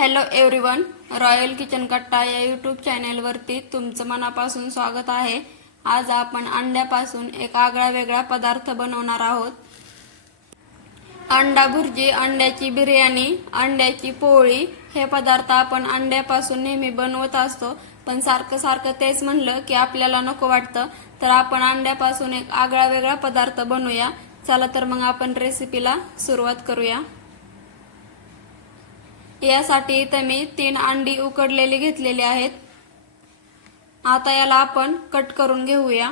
Hello everyone royal kitchen कट्टा या YouTube चॅनेलवरती तुमचं मनापासून स्वागत आहे. आज आपण अंड्यापासून एक आगळा वेगळा पदार्थ बनवणार आहोत. अंडा भुर्जी अंड्याची बिर्याणी अंड्याची पोळी हे पदार्थ आपण अंड्यापासून नेहमी बनवत असतो. पण सारखं सारखं तेच म्हणलं की आपल्याला नको वाटतं. तर आपण अंड्यापासून एक आगळा वेगळा पदार्थ बनवूया चला तर मग आपण रेसिपीला सुरुवात करूया. यासाठी इथं मी तीन अंडी उकडलेली घेतलेली आहेत. आता याला आपण कट करून घेऊया.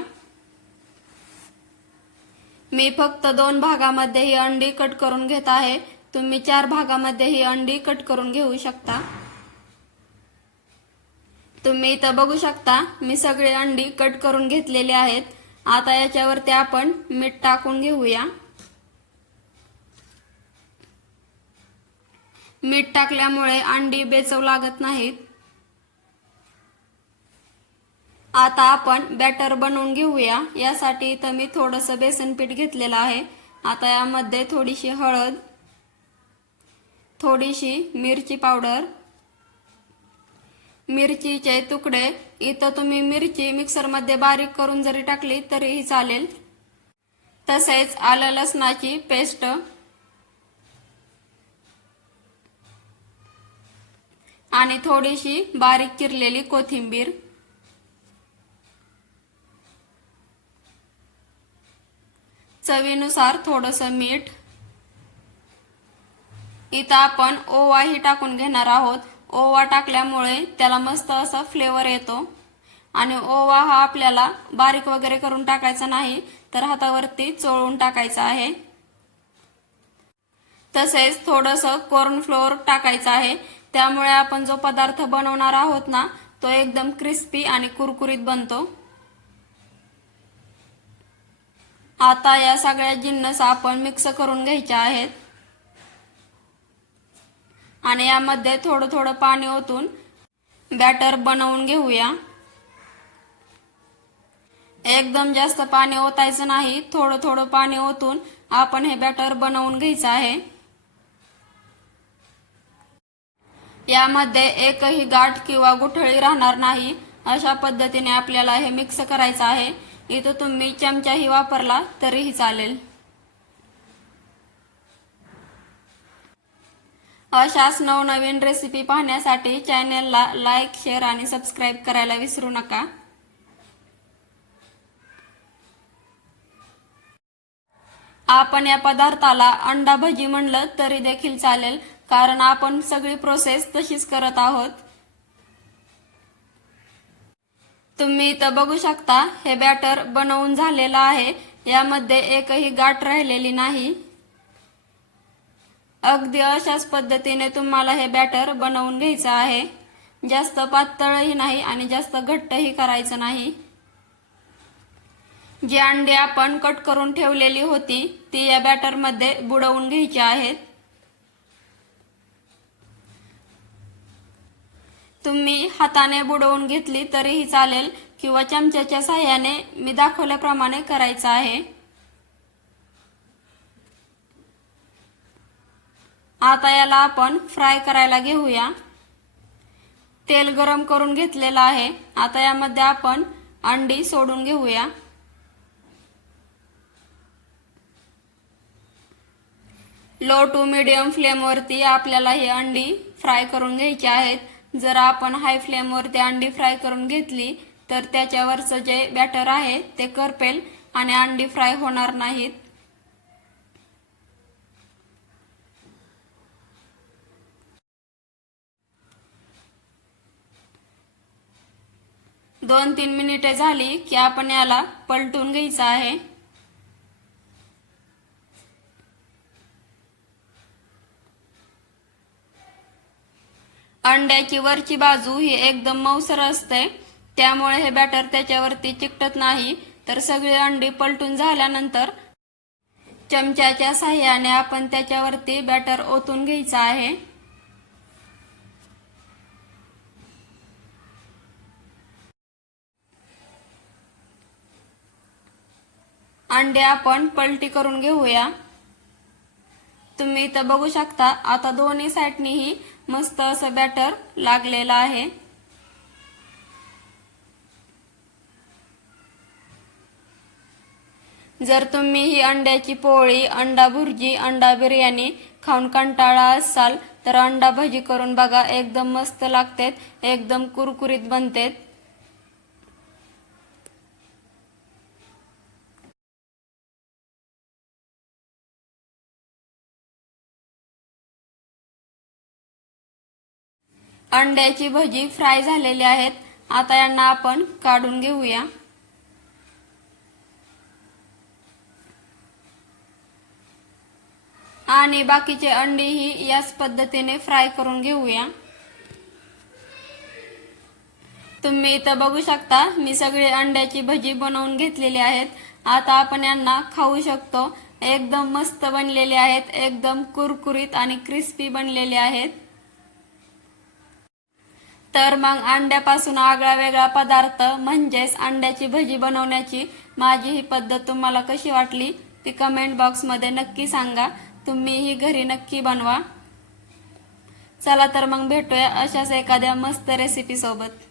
मी फक्त दोन भागामध्ये ही अंडी कट करून घेत आहे. तुम्ही चार भागामध्ये ही अंडी कट करून घेऊ शकता. तुम्ही इथं बघू शकता मी सगळी अंडी कट करून घेतलेली आहेत. आता याच्यावरती आपण मीठ टाकून घेऊया. मीठ टाकल्यामुळे अंडी बेचव लागत नाहीत. आता आपण बॅटर बनवून घेऊया. यासाठी इथं मी थोडंसं बेसन पीठ घेतलेलं आहे. आता यामध्ये थोडीशी हळद थोडीशी मिरची पावडर मिरचीचे तुकडे. इथं तुम्ही मिरची मिक्सरमध्ये बारीक करून जरी टाकली तरीही चालेल. तसेच आलं लसणाची पेस्ट आणि थोडीशी बारीक चिरलेली कोथिंबीर. चवीनुसार थोडस मीठ. इथं आपण ओवाही टाकून घेणार आहोत. ओवा टाकल्यामुळे त्याला मस्त असा फ्लेवर येतो. आणि ओवा हा आपल्याला बारीक वगैरे करून टाकायचा नाही तर हातावरती चोळून टाकायचा आहे. तसेच थोडस कॉर्नफ्लोअर टाकायचं आहे. त्यामुळे आपण जो पदार्थ बनवणार आहोत ना तो एकदम क्रिस्पी आणि कुरकुरीत बनतो. आता या सगळ्या जिन्नस आपण मिक्स करून घ्यायच्या आहेत. आणि यामध्ये थोडं थोडं पाणी ओतून बॅटर बनवून घेऊया. एकदम जास्त पाणी ओतायचं नाही थोडं थोडं पाणी ओतून आपण हे बॅटर बनवून घ्यायचं आहे. यामध्ये एकही गाठ किंवा गुठळी राहणार नाही अशा पद्धतीने आपल्याला हे मिक्स करायचं आहे. इथं तुम्ही चमचाही वापरला तरीही चालेल. अशाच नवनवीन रेसिपी पाहण्यासाठी चॅनेलला लाईक शेअर आणि सबस्क्राईब करायला विसरू नका. आपण या पदार्थाला अंडा भजी म्हणलं तरी देखील चालेल. कारण आपण सगळी प्रोसेस तशीच करत आहोत. तुम्ही इथं बघू शकता हे बॅटर बनवून झालेलं आहे. यामध्ये एकही गाठ राहिलेली नाही. अगदी अशाच पद्धतीने तुम्हाला हे बॅटर बनवून घ्यायचं आहे. जास्त पातळही नाही आणि जास्त घट्टही करायचं नाही. जी अंडी आपण कट करून ठेवलेली होती ती या बॅटरमध्ये बुडवून घ्यायची आहेत. तुम्ही हाताने बुडवून घेतली तरीही चालेल किंवा चमच्याच्या साह्याने मी दाखवल्याप्रमाणे करायचं आहे. आता याला आपण फ्राय करायला घेऊया. तेल गरम करून घेतलेलं आहे. आता यामध्ये आपण अंडी सोडून घेऊया. लो टू मिडियम फ्लेमवरती आपल्याला ही अंडी फ्राय करून घ्यायची आहेत. जर आपण हाय फ्लेमवरती अंडी फ्राय करून घेतली तर त्याच्यावरचं जे बॅटर आहे ते करपेल आणि अंडी फ्राय होणार नाहीत. दोन तीन मिनिटे झाली की आपण याला पलटून घ्यायचं आहे. अंड्याची वरची बाजू ही एकदम मऊसर असते. त्यामुळे हे बॅटर त्याच्यावरती चिकटत नाही. तर सगळी अंडी पलटून झाल्यानंतर चमच्याच्या साह्याने आपण त्याच्यावरती बॅटर ओतून घ्यायचं आहे. अंडे आपण पलटी करून घेऊया. तुम्ही इथं बघू शकता आता दोन्ही साईडनीही मस्त असं बॅटर लागलेलं आहे. जर तुम्ही ही अंड्याची पोळी अंडा भुर्जी अंडा बिर्याणी खाऊन कंटाळा असाल तर अंडा भजी करून बघा एकदम मस्त लागतात एकदम कुरकुरीत बनतेत. अंड्याची भजी फ्राय झालेली आहेत. आता यांना आपण काढून घेऊया. आणि बाकीचे अंडीही याच पद्धतीने फ्राय करून घेऊया. तुम्ही इथं बघू शकता मी सगळे अंड्याची भजी बनवून घेतलेली आहेत. आता आपण यांना खाऊ शकतो. एकदम मस्त बनलेले आहेत. एकदम कुरकुरीत आणि क्रिस्पी बनलेले आहेत. तर मग अंड्यापासून आगळा वेगळा पदार्थ म्हणजेच अंड्याची भजी बनवण्याची माझी ही पद्धत तुम्हाला कशी वाटली ती कमेंट बॉक्समध्ये नक्की सांगा. तुम्ही ही घरी नक्की बनवा. चला तर मग भेटूया अशाच एखाद्या मस्त रेसिपी सोबत.